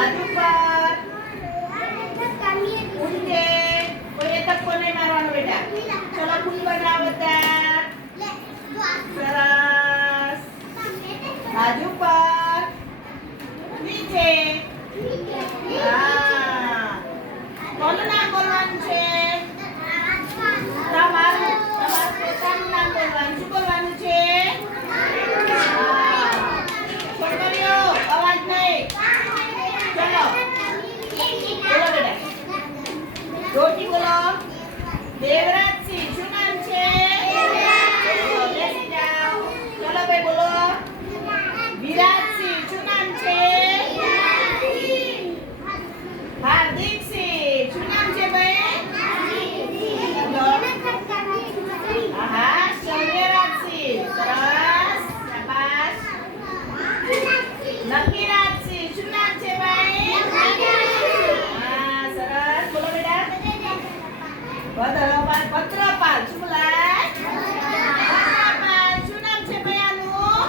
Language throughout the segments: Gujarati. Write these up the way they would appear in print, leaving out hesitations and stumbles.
બાજુ પર ઊંધે કોઈ ધક્કો નહીં મારવાનો બેટા. ચલો ફૂલ બનાવો બધા. સરસ. બાજુ પર નીચે. હા. કોનું નામ બોલવાનું છે? તમારું પોતાનું નામ બોલવાનું. શું બોલવાનું છે? છોકરીઓ અવાજ નહીં. ચલો બોલો બેટા. રોટી બોલો. દેવરાજસિંહ. શું નામ છે? બેસી જાઓ. ચલો ભાઈ બોલો. વિરાજસિંહ. શું નામ છે? હાર્દિકસિંહ. શું નામ છે ભાઈ? હા સૌમ્યરાજસિંહ. સરસ. શાબાશ. નકીરાજસિંહ. શું નામ છે ભાઈ? હા સરસ. બોલો બેટા. ભદ્રપાલ. શું બોલાય? ભદ્રપાલ. શું નામ છે ભાઈ આનું?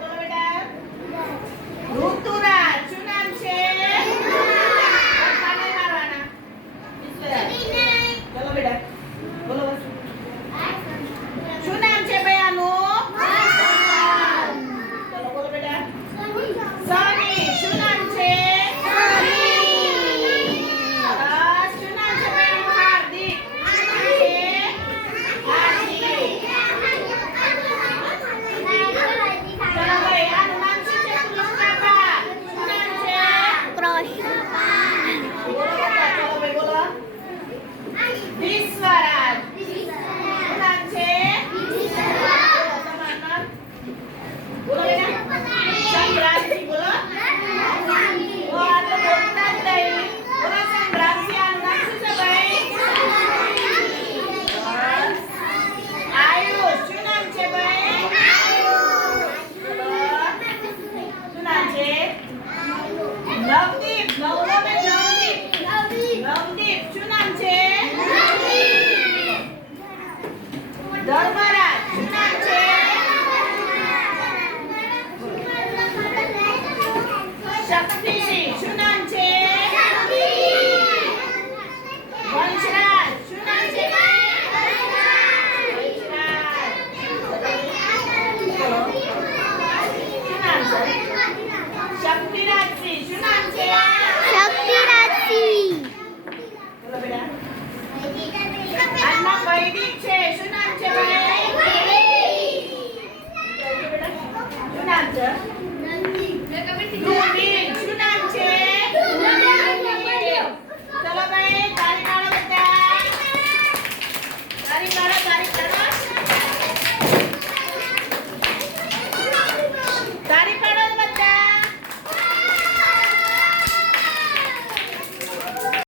બોલો બેટા. ઋતુરાજ. શું નામ છે? ધક્કા નહીં મારવાના. ચલો બેટા બોલો. શું નામ છે ભાઈ આનું? ચલો બોલો બેટા. સની. શું નામ છે? સરસ. શું નામ છે ભાઈ આનું? હાર્દિક. હાર્દિક. ચલો ભાઈ આનું નામ શું છે? કૃષ્ણપા. શું નામ છે? બોલો બેટા. ચલો ભાઈ બોલો. વિશ્વરાજ. શું નામ છે? તમારું નામ? બોલો બેટા. સંગ્રામસિંહ. બોલો. ઓ આ તો બોલતા જ નહીં. બોલો સંગ્રામસિંહ. આનું નામ શું છે ભાઈ? સરસ. આયુષ. શું નામ છે ભાઈ? બોલો. શું નામ છે? નવદીપ. નવદીપ. શું નામ છે? ધર્મરાજ. શું નામ છે? શક્તિ.